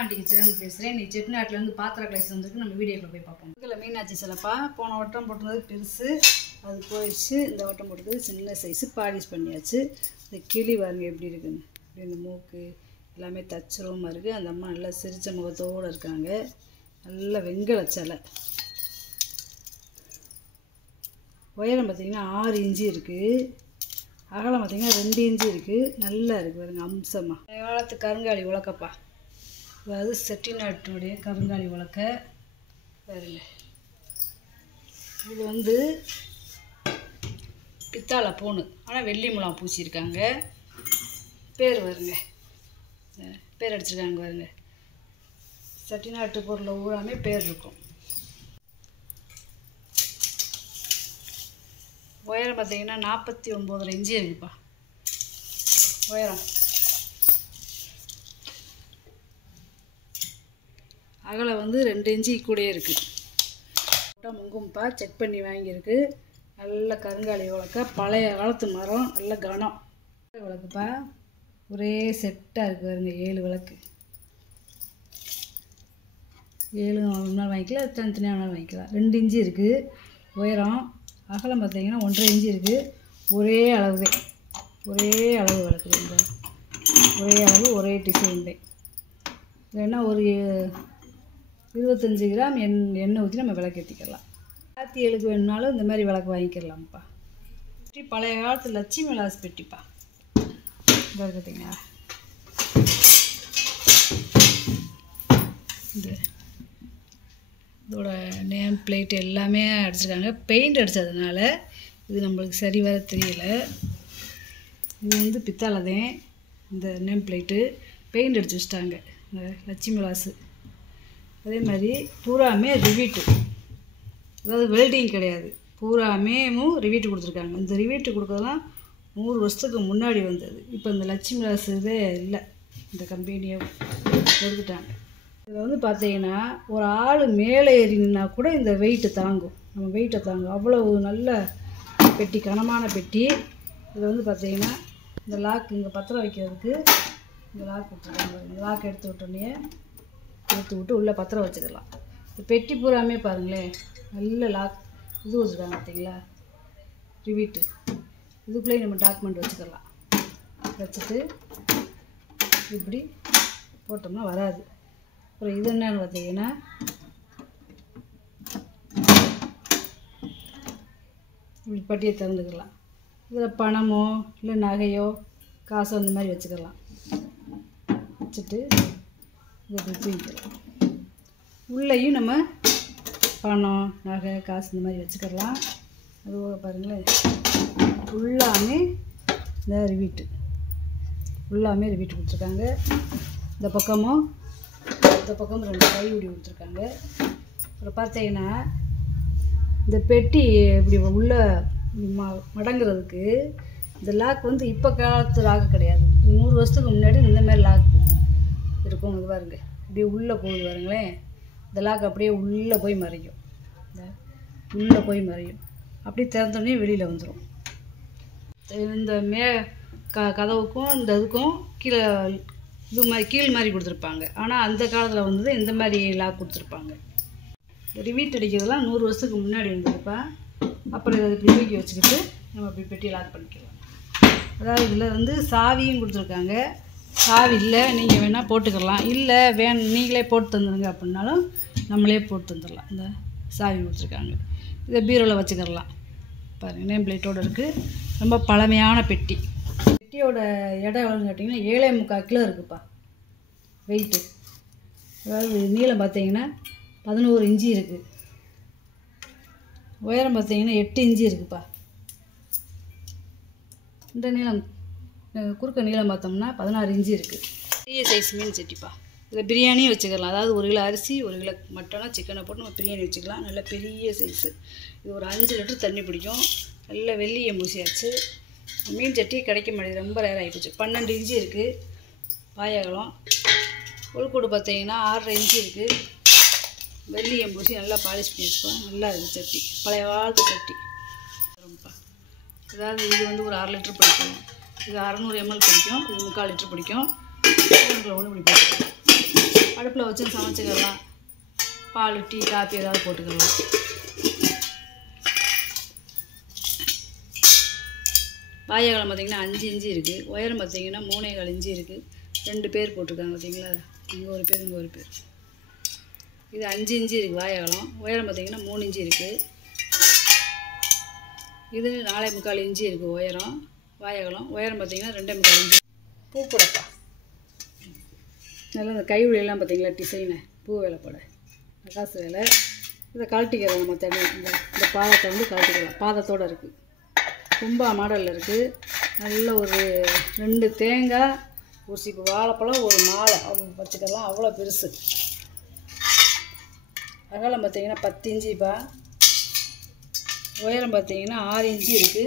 Aunty கிச்சன்லேருந்து பேசுகிறேன். நீ செட்டிநாட்டிலேருந்து பாத்திர கலெக்ஷன் வந்துருக்கு. நம்ம வீடியோக்குள்ள போய் பார்ப்போம். இதில் மீனாட்சி சிலப்பா போன வட்டம் போட்டுறது பெருசு, அது போயிடுச்சு. இந்த வட்டம் போட்டுறது சின்ன சைஸு, பாலிஷ் பண்ணியாச்சு. இந்த கிளி பாருங்க எப்படி இருக்குன்னு, இந்த மூக்கு எல்லாமே தச்சுரமாக இருக்குது. அந்த அம்மா நல்லா சிரித்த முகத்தோடு இருக்காங்க. நல்ல வெங்கல சிலை. உயரம் பார்த்திங்கன்னா 6 இன்ச்சு இருக்குது, அகலம் பார்த்திங்கன்னா 2 இன்ச்சு இருக்குது. நல்லா இருக்குது பாருங்க அம்சமாக. காலத்து கருங்காலி உலக்கப்பா, அதாவது செட்டிநாட்டினுடைய கருங்காலி உலக்க பாருங்க. இது வந்து பித்தாளை பூணு, ஆனால் வெள்ளி முலாம் பூசியிருக்காங்க. பேர் வருங்க, பேர் அடிச்சிருக்காங்க பாருங்க. செட்டிநாட்டு பொருளை ஊராமே பேர் இருக்கும். உயரம் பார்த்தீங்கன்னா 49.5 இன்ச்சு இருக்குப்பா உயரம். அகலம் வந்து 2 இன்ச்சு கூட இருக்குது. முங்கும்பா செக் பண்ணி வாங்கியிருக்கு. நல்ல கருங்காலி உலக்க, பழைய காலத்து மரம், நல்ல கனம் விளக்குப்பா. ஒரே செட்டாக இருக்குது பாருங்க. 7 விளக்கு, 7 நாள் வாங்கிக்கலாம், தனித்தனியாக வேணாலும் வாங்கிக்கலாம். 2 இன்ச்சு இருக்குது உயரம். அகலம் பார்த்தீங்கன்னா 1.5 இன்ச்சு இருக்குது. ஒரே அளவு, ஒரே அளவு விளக்குது. இந்த ஒரே அளவு, ஒரே டிசைன். இல்லைன்னா ஒரு 25 கிராம் எண்ணெய் ஊற்றி நம்ம விளக்கு ஏற்றிக்கலாம். 7க்கு வேணுனாலும் இந்த மாதிரி விளக்கு வாங்கிக்கலாம்ப்பா. பழைய காலத்து லட்சுமி விலாஸ் பெட்டிப்பா. இதாக இருக்குதுங்களா, இதோட நேம் பிளேட் எல்லாமே அடிச்சிருக்காங்க. பெயிண்ட் அடித்ததுனால இது நம்மளுக்கு சரி வர தெரியல. இது வந்து பித்தாளை தான். இந்த நேம் பிளேட்டு பெயிண்ட் அடித்து வச்சிட்டாங்க. இந்த லட்சுமி விலாஸு அதே மாதிரி பூராமே ரிவீட்டு, அதாவது வெல்டிங் கிடையாது, பூராமேவும் ரிவீட்டு கொடுத்துருக்காங்க. இந்த ரிவீட்டு கொடுக்கறதுலாம் 100 வருஷத்துக்கு முன்னாடி வந்தது. இப்போ இந்த லட்சுமி விலாஸ் இதே இல்லை, இந்த கம்பெனியை எடுத்துட்டாங்க. இதில் வந்து பார்த்தீங்கன்னா ஒரு ஆள் மேலே ஏறினா கூட இந்த வெயிட்டு தாங்கும், நம்ம வெயிட்டை தாங்கும். அவ்வளவு நல்ல பெட்டி, கனமான பெட்டி. இதில் வந்து பார்த்தீங்கன்னா இந்த லாக் இங்கே பத்திரம் வைக்கிறதுக்கு இந்த லாக் கொடுத்துருக்காங்க. இந்த லாக் எடுத்து விட்டு உள்ளே பத்திரம் வச்சுக்கலாம். இந்த பெட்டி பூராமே பாருங்களேன், நல்ல லாக் இது வச்சுருக்காங்க பார்த்தீங்களா, ரிவீட்டு. இதுக்குள்ளேயே நம்ம டாக்குமெண்ட் வச்சுக்கலாம். வச்சுட்டு இப்படி போட்டோம்னா வராது. அப்புறம் இது என்னன்னு பார்த்தீங்கன்னா இப்படி பட்டியை திறந்துக்கலாம். இதில் பணமோ இல்லை நகையோ காசோ அந்த மாதிரி வச்சுக்கலாம். வச்சுட்டு இதை இப்படி தூக்கிக்கலாம். உள்ளேயும் நம்ம பணம், நகை, காசு இந்த மாதிரி வச்சுக்கலாம். அது பாருங்களேன், ஃபுல்லாமே இந்த ரிவீட்டு, ஃபுல்லாமே ரிவீட்டு கொடுத்துருக்காங்க. இந்த பக்கமும் 2 கைவிடி கொடுத்துருக்காங்க. அப்புறம் பார்த்தீங்கன்னா இந்த பெட்டி இப்படி உள்ள மடங்கிறதுக்கு இந்த லாக் வந்து இப்போ காலத்து லாக்கு கிடையாது. 100 வருஷத்துக்கு முன்னாடி இந்த மாதிரி லாக் இருக்கும். இது பாருங்க, இப்படி உள்ளே போகுது பாருங்களேன். இந்த லாக் அப்படியே உள்ளே போய் மறையும், உள்ளே போய் மறையும். அப்படியே திறந்தோடனே வெளியில் வந்துடும். இந்த கதவுக்கும் இந்த இதுக்கும் கீழே இது மாதிரி கீழ் மாதிரி கொடுத்துருப்பாங்க. ஆனால் அந்த காலத்தில் வந்து இந்த மாதிரி லாக் கொடுத்துருப்பாங்க. ரிவீட் அடிக்கிறதுலாம் 100 வருஷத்துக்கு முன்னாடி வந்ததுப்பா. அப்புறம் இதை இப்படி தூக்கி வச்சுக்கிட்டு நம்ம இப்படி பெட்டி லாக் பண்ணிக்கலாம். அதாவது இதில் வந்து சாவியும் கொடுத்துருக்காங்க. சாவி இல்லை, நீங்கள் வேணால் போட்டுக்கலாம். இல்லை நீங்களே போட்டு தந்துடுங்க அப்படின்னாலும் நம்மளே போட்டு தந்துடலாம். இந்த சாவி கொடுத்துருக்காங்க. இதை பீரோவில் வச்சுக்கிடலாம். பாருங்கள், நேம் பிளேட்டோடு இருக்குது. ரொம்ப பழமையான பெட்டி. பெட்டியோட இடம் எவ்வளோன்னு கேட்டிங்கன்னா 7.25 கிலோ இருக்குதுப்பா வெயிட்டு. அதாவது நீளம் பார்த்தீங்கன்னா 11 இன்ச்சு இருக்குது. உயரம் பார்த்தீங்கன்னா 8 இன்ச்சு இருக்குதுப்பா. இந்த நீளம் குறுக்க நீளம் பார்த்தோம்னா 16 இன்ச்சு இருக்குது. பெரிய சைஸ் மீன் சட்டிப்பா. இதில் பிரியாணியும் வச்சுக்கலாம். அதாவது 1 கிலோ அரிசி, 1 கிலோ மட்டனோ சிக்கனை போட்டு நம்ம பிரியாணி வச்சுக்கலாம். நல்ல பெரிய சைஸு. இது ஒரு 5 லிட்டர் தண்ணி பிடிக்கும். நல்ல வெள்ளியை பூசியாச்சு. மீன் சட்டி கிடைக்க மாட்டேங்குது, ரொம்ப ரேர் ஆகிப்போச்சு. 12 இன்ச்சு இருக்குது பாயகலம். உள்கூடு பார்த்தீங்கன்னா 6.5 இன்ச்சு இருக்குது. வெள்ளி எம்பூசி நல்லா பாலிஷ் பண்ணி வச்சுப்போம். நல்லா இருக்குது சட்டி, பழைய காலத்து சட்டி. ரொம்பப்பா, அதாவது இது வந்து ஒரு 1/2 லிட்டர் பிடிக்கும், இது 600 ml பிடிக்கும், இது 3/4 லிட்டர் பிடிக்கும். ஒன்று இப்படி போட்டுக்கலாம். அடுப்பில் வச்சு சமைச்சிக்கலாம். பால், டீ, காஃபி ஏதாவது போட்டுக்கலாம். வாழைக்காலம் பார்த்திங்கன்னா 5 இன்ச்சு இருக்குது. உயரம் பார்த்திங்கன்னா 3.25 இன்ச்சு இருக்குது. 2 பேர் போட்டிருக்காங்க பார்த்திங்களா, இங்கே ஒரு பேர் இங்கே ஒரு பேர். இது 5 இன்ச்சு இருக்குது வாழைக்காலம். உயரம் பார்த்திங்கன்னா 3 இன்ச்சு இருக்குது. இது 4.25 இன்ச்சு இருக்குது உயரம். வாழைக்காலம் உயரம் பார்த்திங்கன்னா 2.25 இன்ச்சு. பூ கூடப்பா நல்லா இந்த கைவிழியெல்லாம் பார்த்திங்களா டிசைனு பூ வேலை போட காசு வேலை. இதை கழட்டிக்கிறோம் நம்ம தண்ணி. இந்த பாதத்தை வந்து கழட்டிக்கலாம். பாதத்தோடு இருக்குது. கும்பா மாடலில் இருக்குது. நல்ல ஒரு 2 தேங்காய், ஒரு சீப்பு வாழைப்பழம், ஒரு மாலை வச்சுக்கலாம். அவ்வளோ பெருசு. அகலம் பார்த்திங்கன்னா 10 இன்ச்சுப்பா. உயரம் பார்த்திங்கன்னா 6 இன்ச்சு இருக்குது.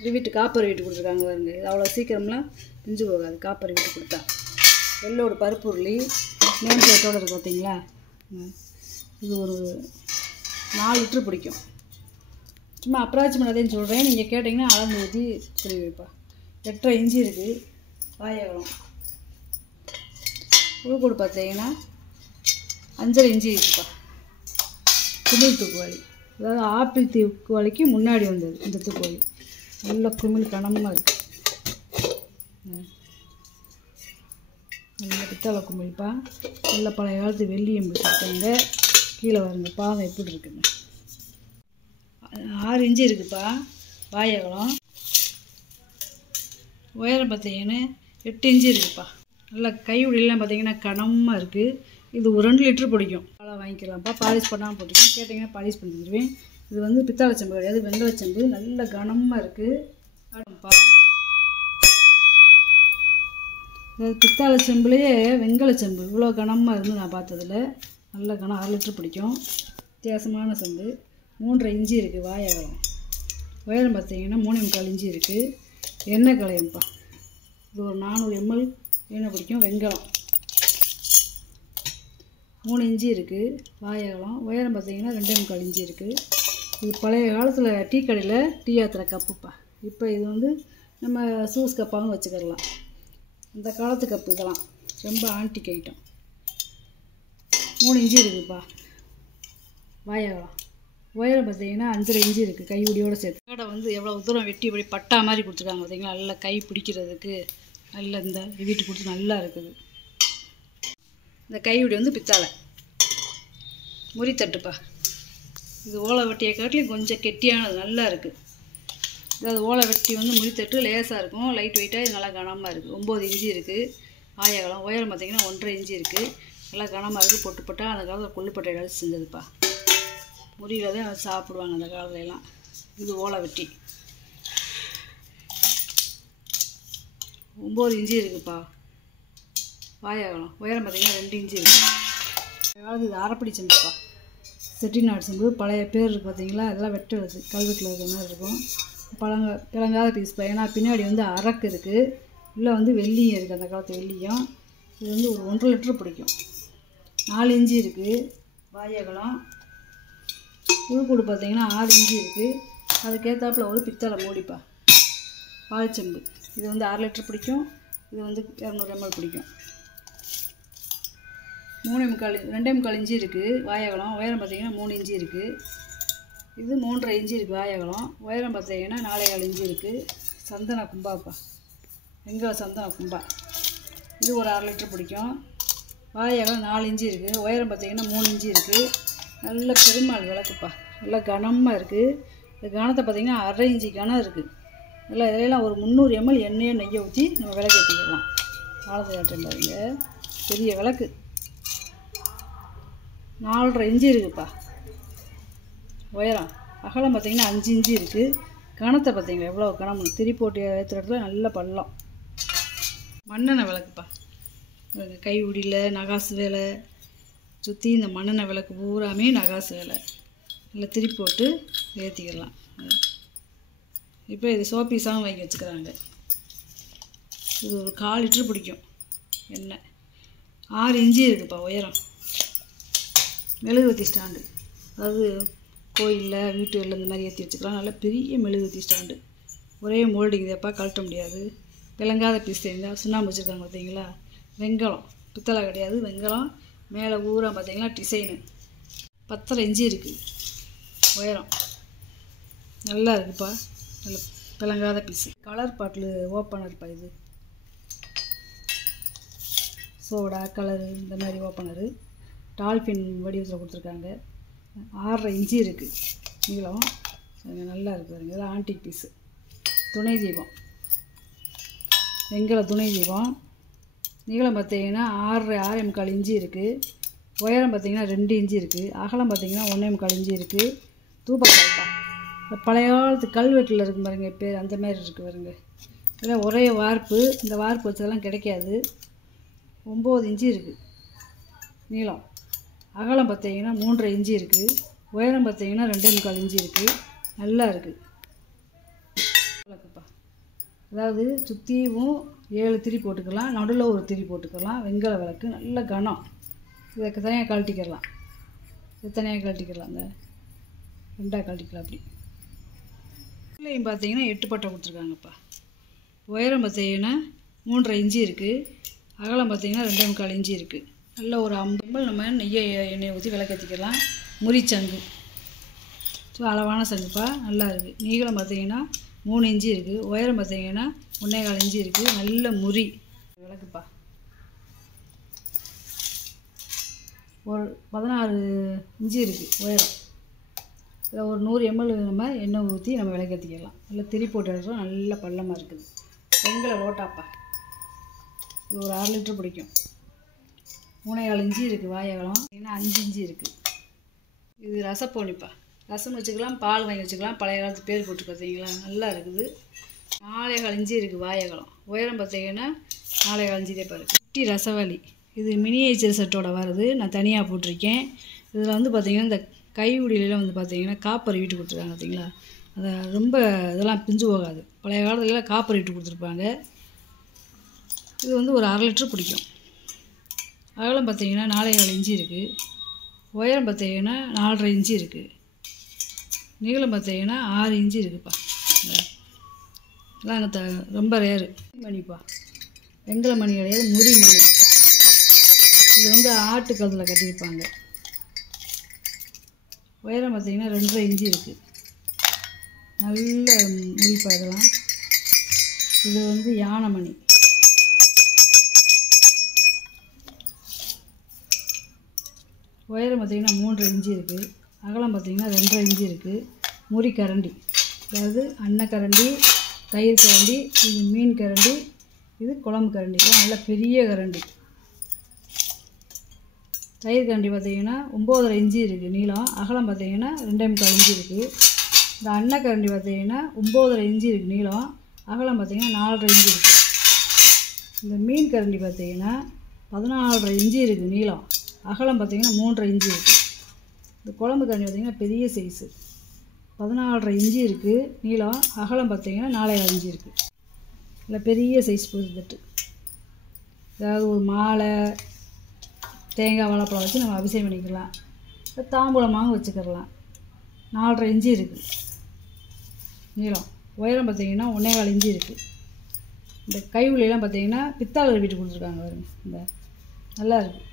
இது வீட்டு காப்பர் வீட்டு கொடுத்துருக்காங்க பாருங்க. இது அவ்வளோ சீக்கிரம்லாம் பிஞ்சு போகாது காப்பர் வீட்டு கொடுத்தா. வெள்ளோட பருப்பு உருளி நேம் பிளேட்டோடு இருக்குது பார்த்திங்களா. இது ஒரு 4 லிட்டரு பிடிக்கும். சும்மா அப்ராச்மெண்ட் அதையும் சொல்கிறேன், நீங்கள் கேட்டிங்கன்னா அளந்து ஊற்றி சொல்லி வைப்பா. 8.5 இன்ச்சு இருக்குது வாழைக்காலம். உள்கூடு பார்த்தீங்கன்னா 5.5 இன்ச்சு இருக்குப்பா. குமிழ் தூக்குவாளி, அதாவது ஆப்பிள் தூக்குவாளிக்கு முன்னாடி வந்தது இந்த தூக்குவாளி. நல்ல குமிழ் கனமாக இருக்குது. நல்ல பித்தளை குமிழ்ப்பா. நல்ல பழைய காலத்து வெள்ளியம் பிடிச்சிருக்காங்க. கீழே வருங்க பாதம் எப்படி இருக்குங்க. 6 இன்ச்சு இருக்குப்பா வாழைக்காலம். உயரம் பார்த்தீங்கன்னா 8 இன்ச்சு இருக்குப்பா. நல்லா கையுடியெல்லாம் பார்த்தீங்கன்னா கனமாக இருக்குது. இது ஒரு 2 லிட்டரு பிடிக்கும். பாலை வாங்கிக்கலாம்ப்பா. பாலிஷ் பண்ணாமல் போட்டுக்கோங்க. கேட்டிங்கன்னா பாலிஷ் பண்ணி தருவேன். இது வந்து பித்தளை செம்பு கிடையாது, வெங்கல செம்பு. நல்ல கனமாக இருக்குது. ஆடும்ப்பா. அதாவது பித்தளை செம்புலேயே வெங்கல செம்பு இவ்வளோ கனமாக இருந்து நான் பார்த்ததில்ல. நல்ல கனம் 6 லிட்டரு பிடிக்கும். வித்தியாசமான செம்பு. 3.5 இன்ச்சு இருக்குது வாழைக்காலம். உயரம் பார்த்தீங்கன்னா 3.25 இன்ச்சு இருக்குது. எண்ணெய் கலையம்ப்பா. இது ஒரு 400 ml எண்ணெய் பிடிக்கும். வெங்காயம் 3 இன்ச்சு இருக்குது வாழைக்காலம். உயரம் பார்த்தீங்கன்னா 2.25 இன்ச்சு இருக்குது. இது பழைய காலத்தில் டீ கடையில் டீ ஆற்றுற கப்புப்பா. இப்போ இது வந்து நம்ம சூஸ் கப்பாகவும் வச்சுக்கிடலாம். இந்த காலத்து கப்பு இதெல்லாம் ரொம்ப ஆன்டிக் ஐட்டம். 3 இன்ச்சு இருக்குதுப்பா வாழைக்காலம். உயரம் பார்த்தீங்கன்னா 5.5 இன்ச்சு இருக்குது கையுடியோடு சேர்த்து. கடை வந்து எவ்வளோ தூரம் வெட்டி இப்படி பட்டா மாதிரி கொடுத்துருக்காங்க பார்த்தீங்களா. நல்லா கை பிடிக்கிறதுக்கு நல்ல இந்த வீட்டு கொடுத்து நல்லா இருக்குது. இந்த கையுடி வந்து பித்தாளை முறித்தட்டுப்பா. இது ஓலை வெட்டியை காட்டிலையும் கொஞ்சம் கெட்டியானது நல்லா இருக்குது. அதாவது ஓலை வெட்டி வந்து முறித்தட்டு லேசாக இருக்கும், லைட் வெயிட்டாக. இது நல்லா கனமாக இருக்குது. 9 இன்ச்சு இருக்குது வாழைக்காலம். உயரம் பார்த்திங்கன்னா 1.5 இன்ச்சு இருக்குது. நல்லா கனமாக இருக்குது. பொட்டு போட்டால் அந்த காலத்தில் கொள்ளுப்பட்டை அடிச்சு செஞ்சதுப்பா. முறியில் தான் சாப்பிடுவாங்க அந்த காலத்துலலாம். இது ஓலை வெட்டி 9 இன்ச்சு இருக்குதுப்பா வாழைக்காலம். உயரம் பார்த்திங்கன்னா 2 இன்ச்சு இருக்குது. அதாவது இது அரைப்படி செம்புப்பா. செட்டிநாடு செம்பு பழைய பேர் இருக்குது பார்த்தீங்களா. இதெல்லாம் வெட்ட வருது கல்வெட்டில் இருக்கிற மாதிரி இருக்கும். பிளங்காத பீஸ்ப்பா. ஏன்னா பின்னாடி வந்து அரக்கு இருக்குது, உள்ளே வந்து வெள்ளியும் இருக்குது, அந்த காலத்து வெள்ளியும். இது வந்து ஒரு 1.5 லிட்டரு பிடிக்கும். 4 இன்ச்சு இருக்குது வாழைக்காலம். உள்கூடு பார்த்தீங்கன்னா 6 இன்ச்சு இருக்குது. அதுக்கேற்றாப்புல ஒரு பித்தளை மூடிப்பா பால் செம்பு. இது வந்து 6 லிட்டரு பிடிக்கும். இது வந்து 200 ml பிடிக்கும். 2.25 இன்ச்சு இருக்குது வாழைக்காலம். உயரம் பார்த்தீங்கன்னா 3 இன்ச்சு இருக்குது. இது 3.5 இன்ச்சு இருக்குது வாழைக்காலம். உயரம் பார்த்தீங்கன்னா 4.25 இன்ச்சு இருக்குது. சந்தன கும்பாப்பா, வெங்கல சந்தன கும்பா. இது ஒரு 1/2 லிட்டரு பிடிக்கும். வாழைக்காலம் 4 இன்ச்சு இருக்குது. உயரம் பார்த்தீங்கன்னா 3 இன்ச்சு இருக்குது. நல்ல பெருமாள் விளக்குப்பா. நல்லா கனமாக இருக்குது. இந்த கனத்தை பார்த்திங்கன்னா 1/2 இன்ச்சு கனம் இருக்குது. நல்லா இதிலெல்லாம் ஒரு 300 ml எண்ணெயை நெய்யை ஊற்றி நம்ம விளக்கு ஏற்றிக்கலாம். காலத்தை காட்டுறேன் பாருங்க. பெரிய விளக்கு 4.5 இன்ச்சு இருக்குதுப்பா உயரம். அகலம் பார்த்திங்கன்னா 5 இன்ச்சு இருக்குது. கனத்தை பார்த்திங்களா எவ்வளோ கனம். திரி போட்டு ஏற்றுற இடத்துல நல்ல பள்ளம். மண்ணெண்ணெய் விளக்குப்பா. கை உடியில் நகாசு வேலை சுற்றி இந்த மண்ணெண்ணெய் விளக்கு பூராமே நகாசு வேலை. நல்லா திருப்பி போட்டு ஏற்றிக்கலாம். இப்போ இது சோப்பீஸாகவும் வாங்கி வச்சுக்கிறாங்க. இது ஒரு 1/4 லிட்டரு பிடிக்கும் எண்ணெய். 6 இன்ச்சு இருக்குதுப்பா உயரம். மெழுகுவத்தி ஸ்டாண்டு, அதாவது கோயிலில் வீட்டுகளில் இந்த மாதிரி ஏற்றி வச்சுக்கலாம். நல்லா பெரிய மெழுகுவத்தி ஸ்டாண்டு. ஒரே மோல்டிங் தேப்பா, கழட்ட முடியாது. விளங்காத பீஸ் தெரிந்தால் சுண்ணாம்பு வச்சுருக்காங்க பார்த்தீங்களா. வெங்கலம் பித்தளை கிடையாது. வெங்காயம் மேலே ஊற பார்த்தீங்கன்னா டிசைனு 10 இன்ச்சு இருக்குது உயரம். நல்லா இருக்குப்பா, நல்ல பிளங்காத பீஸு. கலர் பாட்டில் ஓப்பனர்ப்பா இது. சோடா கலரு இந்த மாதிரி ஓப்பனரு டால்ஃபின் வடிவத்தில் கொடுத்துருக்காங்க. 6.5 இன்ச்சு இருக்குது நீளம். நல்லா இருக்குது பாருங்க. இதெல்லாம் ஆன்டிக் பீஸு. துணை தீபம், வெங்கல துணை தீபம். நீளம் பார்த்தீங்கன்னா 6.25 இன்ச்சு இருக்குது. உயரம் பார்த்தீங்கன்னா 2 இன்ச்சு இருக்குது. அகலம் பார்த்தீங்கன்னா 1.25 இன்ச்சு இருக்குது. தூபக்கல்ப்பா, பழைய காலத்து கல்வெட்டில் இருக்குது பாருங்க பேர், அந்த மாதிரி இருக்குது பாருங்க. இதெல்லாம் ஒரே வார்ப்பு. இந்த வார்ப்பு வச்சதெல்லாம் கிடைக்காது. 9 இன்ச்சு இருக்குது நீளம். அகலம் பார்த்தீங்கன்னா 3.5 இன்ச்சு இருக்குது. உயரம் பார்த்தீங்கன்னா 2.25 இன்ச்சு இருக்குது. நல்லா இருக்குது விளக்குப்பா. அதாவது சுற்றியும் 7 திரி போட்டுக்கலாம், நடுவில் ஒரு திரி போட்டுக்கலாம். வெங்கல விளக்கு நல்ல கனம். இதை தனியாக கழட்டிக்கிடலாம், இது தனியாக கழட்டிக்கிடலாம். இந்த 2ஆக கழட்டிக்கலாம். அப்படி இதுலேயும் பார்த்தீங்கன்னா 8 பட்டை கொடுத்துருக்காங்கப்பா. உயரம் பார்த்தீங்கன்னா 3.5 இன்ச்சு இருக்குது. அகலம் பார்த்தீங்கன்னா 2.25 இன்ச்சு இருக்குது. நல்ல ஒரு 50 ml நம்ம எண்ணெயை ஊற்றி விளக்கேற்றிக்கலாம். முறிச்சங்கு, ஸோ அளவான சங்குப்பா, நல்லா இருக்குது. நீளம் பார்த்தீங்கன்னா 3 இன்ச்சு இருக்குது. உயரம் பார்த்தீங்கன்னா 1.25 இன்ச்சு இருக்குது. நல்ல முறி விளக்குப்பா. ஒரு 16 இன்ச்சு இருக்குது உயரம். இதில் ஒரு 100 ml நம்ம எண்ணெய் ஊற்றி நம்ம விளக்கேற்றிக்கலாம். நல்லா திரி போட்டு எடுத்தோம். நல்ல பள்ளமாக இருக்குது. வெங்கல லோட்டாப்பா, இது ஒரு 1/2 லிட்டர் பிடிக்கும். 3.25 இன்ச்சு இருக்குது வாயகலம். ஏன்னா 5 இன்ச்சு இருக்குது. இது ரசப்போனிப்பா, ரசம் வச்சுக்கலாம், பால் வாங்கி வச்சுக்கலாம். பழைய காலத்து பேர் போட்டு பார்த்தீங்களா, நல்லா இருக்குது. 4.25 இன்ச்சு இருக்குது வாயகலம். உயரம் பார்த்தீங்கன்னா 4.25 இன்ச்சு பாரு. குட்டி ரசவாளி, இது மினியேச்சர் செட்டோட வருது. நான் தனியாக போட்டிருக்கேன். இதில் வந்து பார்த்திங்கன்னா இந்த கைவிடியில வந்து பார்த்திங்கன்னா காப்பர் வீட்டு கொடுத்துருக்காங்க பார்த்தீங்களா. அதை ரொம்ப இதெல்லாம் பிஞ்சு போகாது. பழைய காலத்துலலாம் காப்பர் வீட்டு கொடுத்துருப்பாங்க. இது வந்து ஒரு 1/2 லிட்டர் பிடிக்கும். அகலம் பார்த்தீங்கன்னா 4.25 இன்ச்சு இருக்குது. உயரம் பார்த்தீங்கன்னா 4.5 இன்ச்சு இருக்குது. நீளம் பார்த்தீங்கன்னா 6 இன்ச்சு இருக்குதுப்பா. இதெல்லாம் ரொம்ப ரேரு மணிப்பா. வெங்கல மணி கிடையாது, முறி மணி. இது வந்து ஆட்டுக்கல்லில் கட்டியிருப்பாங்க. உயரம் பார்த்தீங்கன்னா 2.5 இன்ச்சு இருக்குது. நல்ல முறிப்பா இதெல்லாம். இது வந்து யானை மணி. உயரம் பார்த்திங்கன்னா 3.5 இன்ச்சு இருக்குது. அகலம் பார்த்திங்கன்னா 2.5 இன்ச்சு இருக்குது. முறி கரண்டி, அதாவது அன்னக்கரண்டி, தயிர் கரண்டி, இது மீன் கரண்டி, இது குழம்பு கரண்டி. இது நல்ல பெரிய கரண்டி. தயிர் கரண்டி பார்த்திங்கன்னா 9.5 இன்ச்சு இருக்குது நீளம். அகலம் பார்த்திங்கன்னா 2.25 இன்ச்சு இருக்குது. இந்த அன்னக்கரண்டி பார்த்திங்கன்னா 9.5 இன்ச்சு இருக்குது நீளம். அகலம் பார்த்திங்கன்னா 4.5 இன்ச்சு இருக்குது. இந்த மீன் கரண்டி பார்த்திங்கன்னா 14.5 இன்ச்சு இருக்குது நீளம். அகலம் பார்த்திங்கன்னா 3.5 இன்ச்சு இருக்குது. இந்த குழம்பு கரண்டி பார்த்திங்கன்னா பெரிய சைஸு, 14.5 இன்ச்சு இருக்குது நீளம். அகலம் பார்த்திங்கன்னா 4.5 இன்ச்சு இருக்குது. இல்லை பெரிய சைஸ் பூஜை தட்டு. அதாவது ஒரு மாலை, தேங்காய், வாழைப்பழம் வச்சு நம்ம அபிஷேகம் பண்ணிக்கலாம். தாம்பூலமாகவும் வச்சுக்கிடலாம். 4.5 இன்ச்சு இருக்குது நீளம். உயரம் பார்த்திங்கன்னா 1.25 இன்ச்சு இருக்குது. இந்த கைவிலையெல்லாம் பார்த்திங்கன்னா பித்தாளை வீட்டு கொடுத்துருக்காங்க பாருங்க. இந்த நல்லா இருக்குது.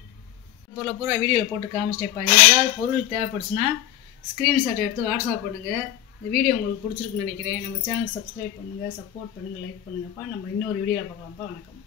பொருளை பூரா வீடியோவில் போட்டு காமிச்சிட்டேப்பா. ஏதாவது பொருள் தேவைப்படுச்சுன்னா ஸ்க்ரீன்ஷாட் எடுத்து வாட்ஸ்அப் பண்ணுங்கள். இந்த வீடியோ உங்களுக்கு பிடிச்சிருக்குன்னு நினைக்கிறேன். நம்ம சேனல் சப்ஸ்கிரைப் பண்ணுங்கள், சப்போர்ட் பண்ணுங்கள், லைக் பண்ணுங்கப்பா. நம்ம இன்னொரு வீடியோவில் பார்க்கலாம்ப்பா. வணக்கம்.